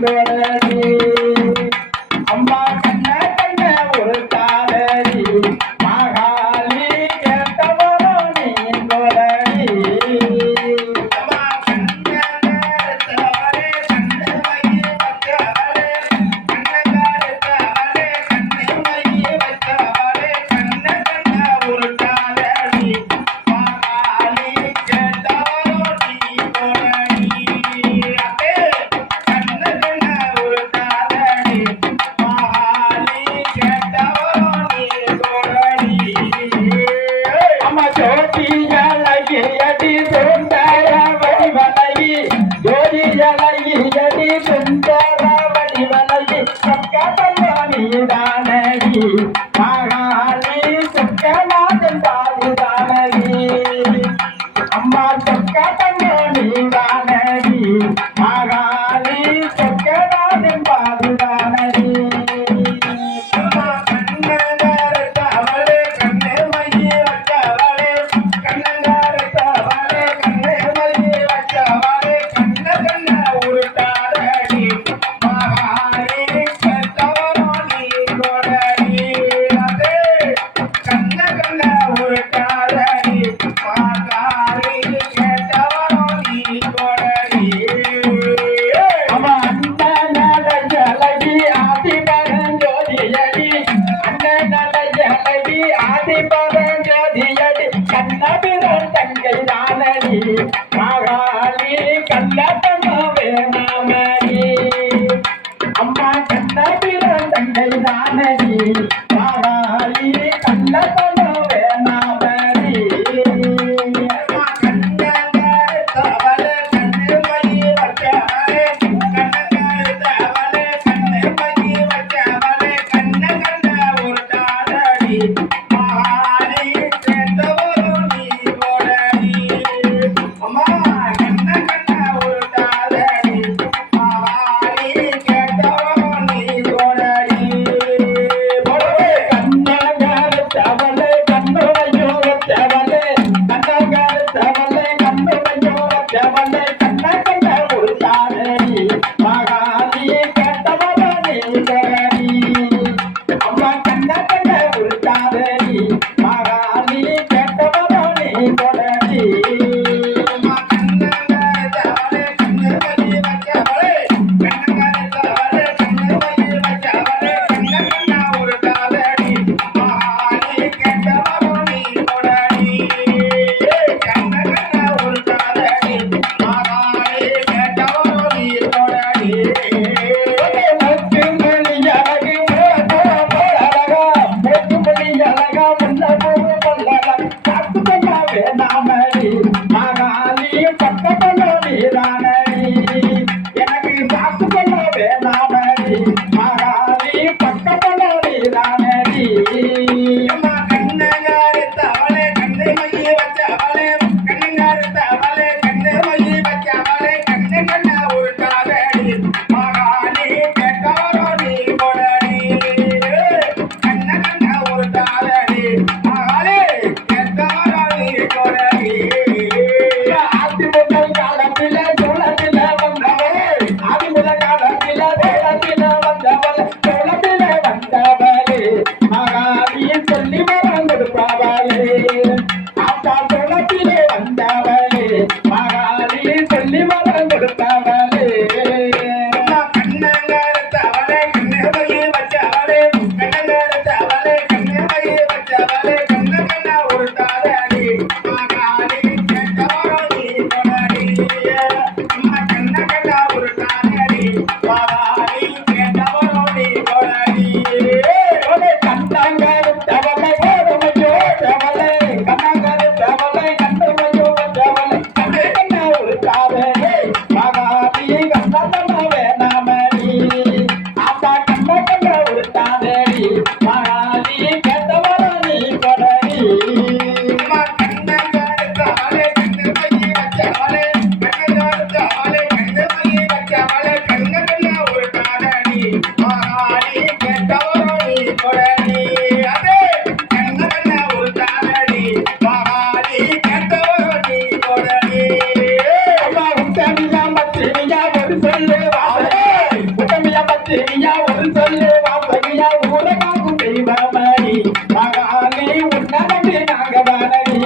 கொடடி அம்மா கண்ண கண்ண ஒரு காதடி மகாலி கேட்டவரும் நீ கொடடி அம்மா கண்ண கருத்தவரே கண்ணு மைய வச்சவரே கண்ணகாரத்தவரே கண்ணு மைய வச்சவரே கண்ண கண்ண ஒரு காதடி மகாலி கேட்டவரும் நீ கொடடி அப்பே கண்ண கண்ண ஒரு காதடி மகாலி கேட்டவரும் நீ கொடடி அம்மா ஜோதி ஜலகி அடி சுந்தர வடிவலகி ஜோதி ஜலகி அடி சுந்தர வடிவலகி சக்கதல்ல நீதானகி மகாலி சக்கநாதன் பாதுதானகி அம்மா சக்கதல்ல நீதானகி மகாலி சக்கநாதன் பாதுதானகி அம்மா கண்ணகாரத்தவளே கண்ணு மைய வச்சவளே கண்ணகாரத்தவளே கண்ணு மைய வச்சவளே கண்ண கண்ண உருட்டாதடி மகாலி கேட்டவரும் நீ கொடடி சொல்லு வாசகியா ஊரகாக்கும் தெய்வமணி மகாலி உன்னை நம்பி நாங்க தானடி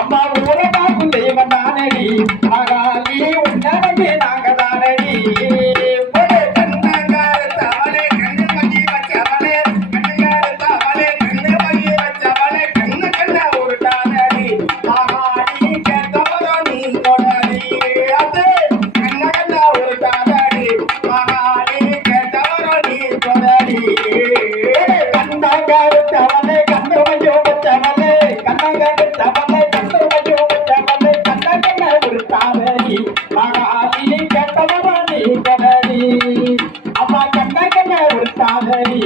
அம்மா ஊரகாக்கும் தெய்வம் தானடி மகாலி உன்னை நம்பி நாங்க தானடி கண்ணங்காரத்தவளே கண்ணு மல்லி வச்சவளே கண்ணங்காரத்தவளே கண்ணு மல்லி வச்சவளே கண்ணு கண்ண உருட்டாதடி மகாலி கேட்டவரோ நீ கொடடி அது கண்ண கண்ண உருட்டாதடி மகாலி கேட்டவரோ நீ கொடடி கண்ணங்காரத்தவளே கண்ணு மையோ வச்சவளே கண்ணங்காரத்தவளே கண்ணு மையோ வச்சவளே கண்ண கண்ண உருட்டாதடி மகாலி கேட்டவரோ நீ கொடடி அம்மா கண்ண கண்ண உருட்டாதடி